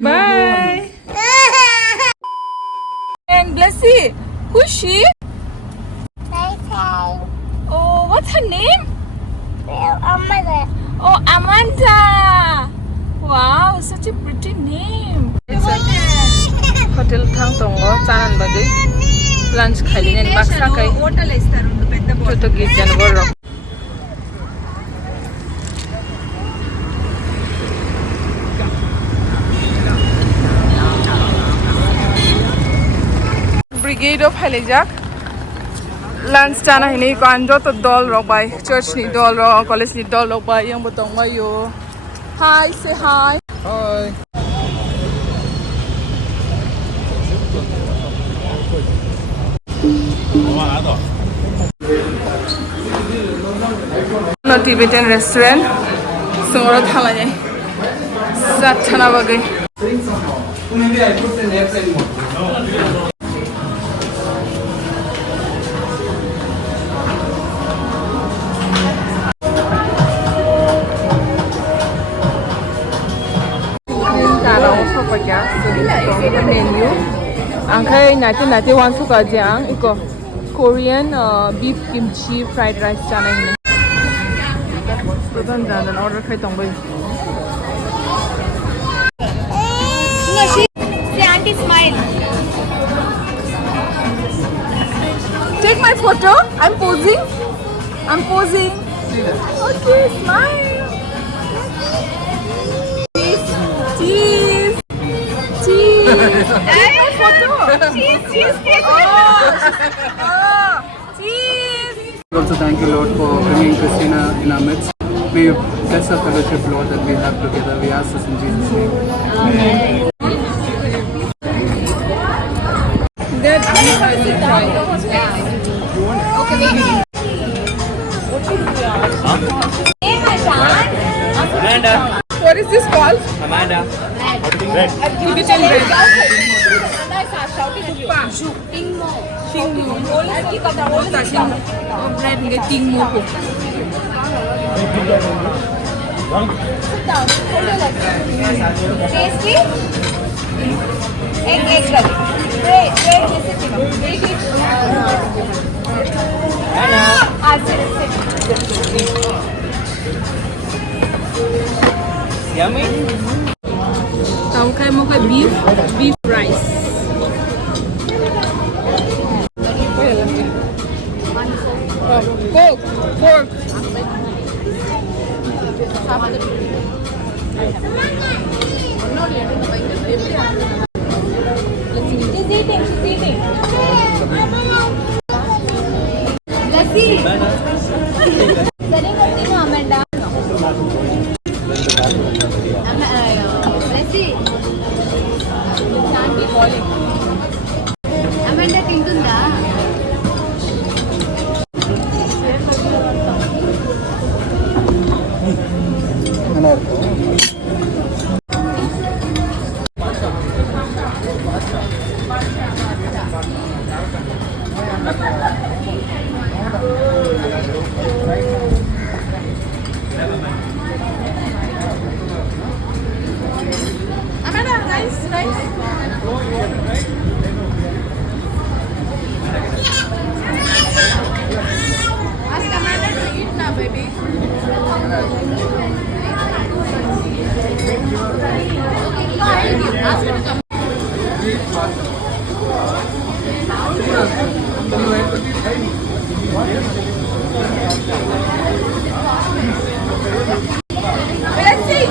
Bye. And Blessy, who's she? Oh, what's her name? Amanda. Oh, Amanda. Wow, such a pretty name. It's a hotel thang tongo chanan bagi lunch khali nen baksa kai hotel istaru pedda to gijan gorro. Brigade of Halijak lunch chana hini ko anjo to dol rok bai church ni dol ro college ni dol rok bai yang botong bai yo. Hi, say hi. Hi. No Tibetan restaurant. Sungro thala jai. Sat chana bagai. Maybe I put the naps anymore. Menu. Angkai nanti wan suka jang iko Korean beef kimchi fried rice chana ini. Betul jangan order kai tong bai. Say auntie smile. Take my photo. I'm posing. I'm posing. Okay, smile. Cheese. Cheese. Take my photo. Cheese. Oh, cheese. Also, thank you, Lord, for bringing Christina in our midst. May you bless our fellowship, Lord, that we have together. We ask this in Jesus' name. Amen. Good. Okay, baby. Amanda. What is this called? Amanda. Tibetan bread. Tingmo. Oh, bread nge tingmo ko. Tasty. Egg curry. Bread is it? Yummy. Tahu kai mau kai beef rice. Pork. She's eating. Lassi. Sering करती हूँ Amanda. Lassi. Can't be calling. Amanda తింటుందా? Amanda, nice. Ask Amanda to eat now, baby. Ask her to come. Let's see.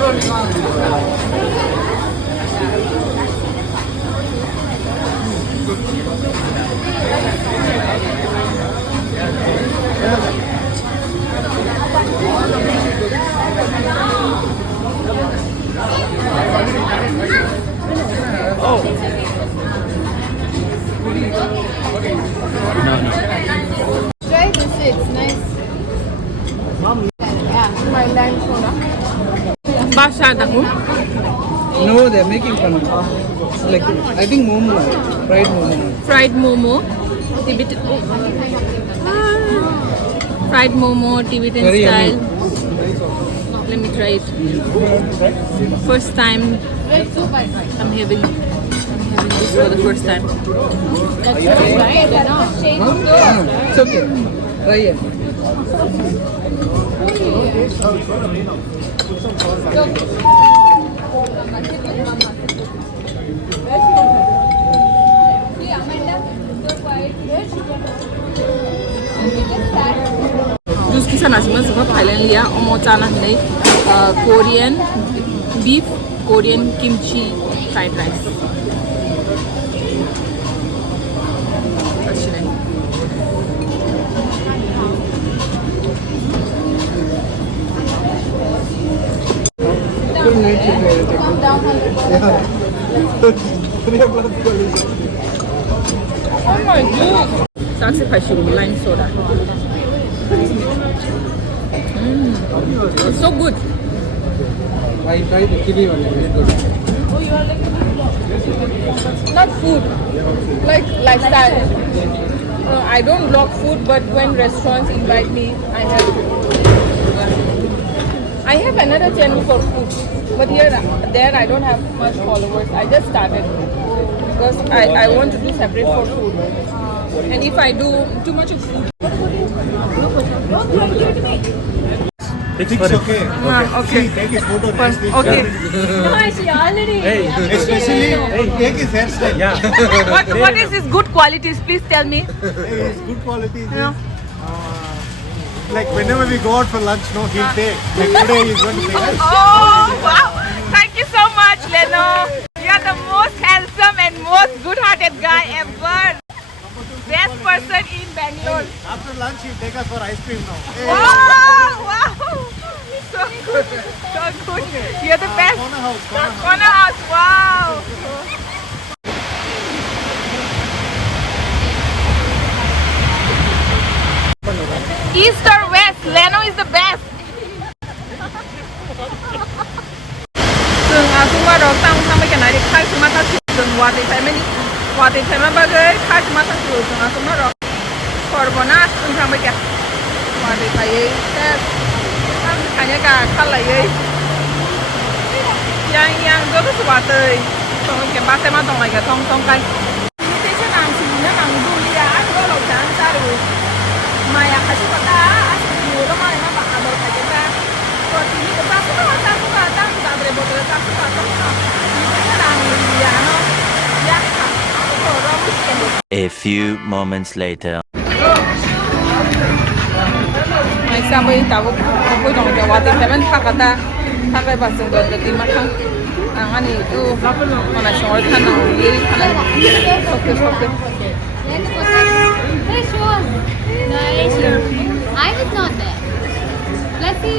Try this, it's nice. Yeah, my lamb soda. Basha dahu. No, they're making fun of me. Like, I think momo, fried momo. Fried momo, Tibetan. Fried momo, Tibetan Very style. yummy. Let me try it. First time I'm having this for the first time. It's okay. Try it. Juice kisa nasi mas suka Thailand liya omo chana nei Korean beef Korean kimchi fried rice. Oh my god! Saksi pashiru lime soda. It's so good. I tried the chili one. It's good. Not food, like lifestyle. I don't block food, but when restaurants invite me, I have to. I have another channel for food, but there I don't have much followers. I just started because I want to do separate for food. And if I do too much of food, It's okay. okay. Take his photo. Okay. Especially take his hairstyle. Yeah. What is his good qualities? Please tell me. His good qualities Yeah. is like whenever we go out for lunch, no, he'll take. Like today he's going to take. Oh wow! Thank you so much, Leno. You are the most handsome and most good-hearted guy ever. Best person in Bangalore. After lunch he'll take us for ice cream now. Wow! Wow! So good. So good. You're the best. Corner house. Corner house. Wow. East or west, Leno is the best. Sung wa rok tang sang cái này khai sung ma ta sung wa de family wa de family ba ge khai sung ma ta sung ma rok korbona sung sang cái wa de kai te cái này cả Chalai yang do cái wa tơi xong cái ba xem mà tông lại cái tông cái thế chứ nàng chỉ nó nàng du li à có lâu sáng ra rồi mà ya khai sung ta nhiều đó mà bạn đâu phải cái ta rồi thì cái ta cũng là ta cũng là ta cũng là để bộ cái ta cũng là ta A few moments later. Mai sa bai ta ko dong ja wa ta men tha ka ta tha kai ba sung da ti ma thang ang ani tu mana shor tha na ye tha na okay Hey, Sean. Nice. I was not there. Let's see.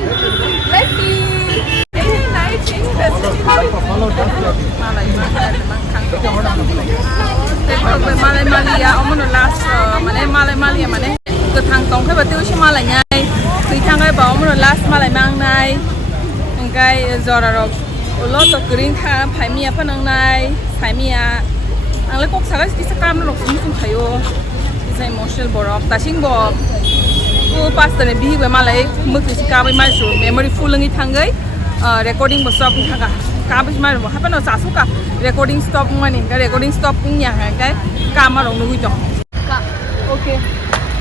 Malai Malia, omono last Malai Malia mane. Ke thang tong khai ba tiu shi Malai nyai. Tui thang ai ba omono last Malai mang nai. Engkai zora rok. Ulo to green kha phai mia phanang nai. Phai mia. Ang le kok sagai ki sakam rok sum thayo. Is emotional borok. Ta sing bo. Ku pastor ne bihi ba Malai muk ti ka ba mai su memory full ngi thangai. Recording bo stop thanga. Ka ba mai bo happen sa su ka recording stop ngani ka recording stop nya kai ka ma rong nu to. Okay.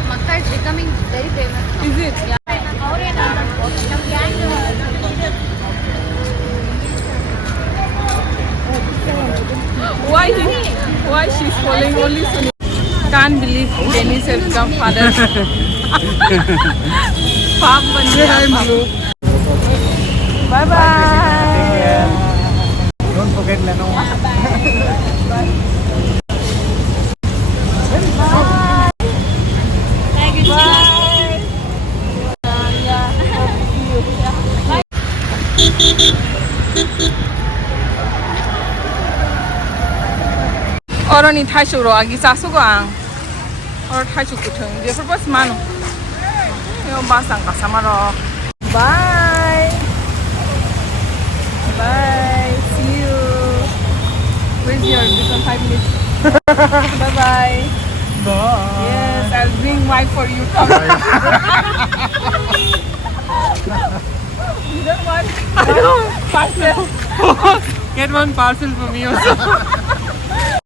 Makka is becoming very famous. Is it? Why she's calling only Sunny? Can't believe Dennis has become father. Bye bye. Don't forget Leno. Oroni thai chu ro agi sa su gang. Or thai chu kuthung. Dia purpose manu. Yo ba sang ka sama ro. Bye. Bye. See you. Where's your different 5 minutes? Bye bye. Bye. Yes, I'll bring wine for you. Come. You don't want? I don't. Parcel. Get one parcel for me also.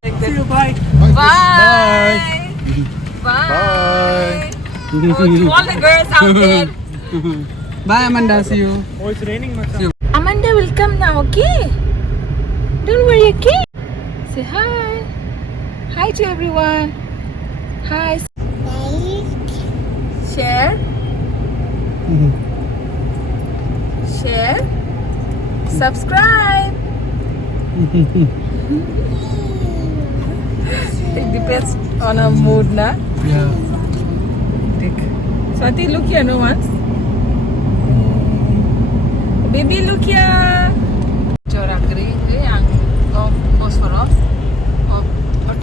See you, bye. Bye. Bye. To all the girls out there. Bye, Amanda. See you. Oh, it's raining, Macha. Amanda will come now, okay? Don't worry, okay? Say hi. Hi to everyone. Hi. Share. Share. Subscribe. It depends on our mood, na? Yeah. Swati, look here, no once. Baby, look here. Chorakri, ang Bosphoro, or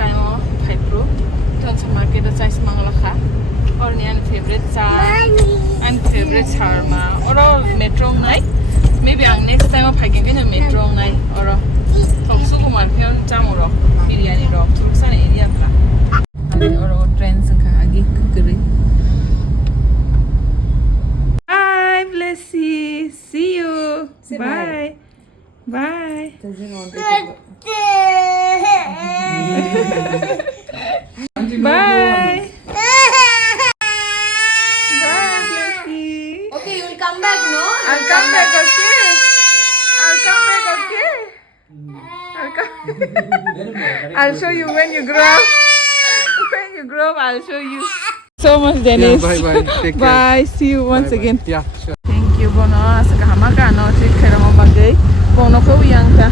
time of Hypro, turns market the size Mangalaka, or Nian favorite side, and favorite Harma, or all metro night. Maybe ang next time of hiking in a metro night, or a Supermarket Jamuro, Biryani Rock, Turksan area. Or trends and Kagi cookery. Bye, Blessy. See you. Bye. Bye. Bye. Bye, Blessy. Okay, you will come back, no? I'll come back, okay? I'll come back, okay? I'll show you when you grow up. When you grow up, I'll show you. So much, Dennis. Yeah, bye. Take care. Bye. See you once Bye, bye. again. Yeah, sure. Thank you, Bono. Sa kahamaga, no? Si Kera mo bagay. Bono ko yang ta.